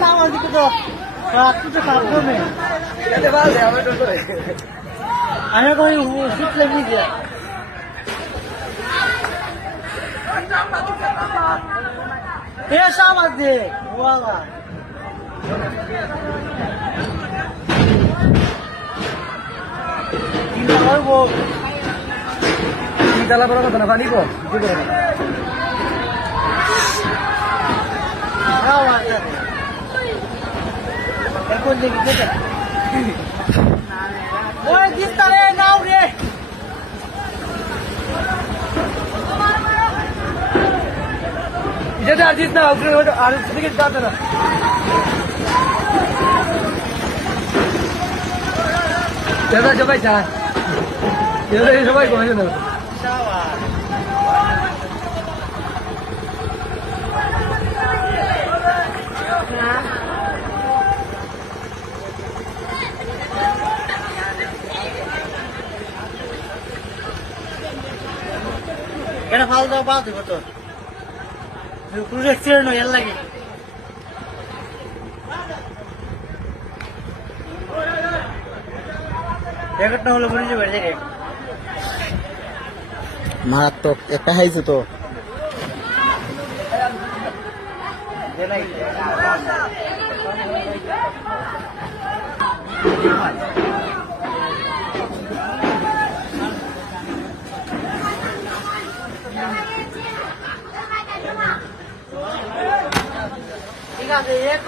sama gitu tuh. Aku tuh kabur nih. Ada balik apa dulu? Ayo kau shoot lagi dia. Ya sama deh. Wala. Ini apa? Kita lah berapa tanah panik kok? Rawa ya. Ekor lagi kita. Boy, kita le now re. Ida arjit na upre আর দিকে যাবে না দাদা সবাই যায় দাদা সবাই কমে না Sawa. Kena falta apa tuh betul? Project cerno yang lagi. Jaket na holo buri jabe jaket. মারাত্মক একটা হাইছে তো ঠিক আছে এক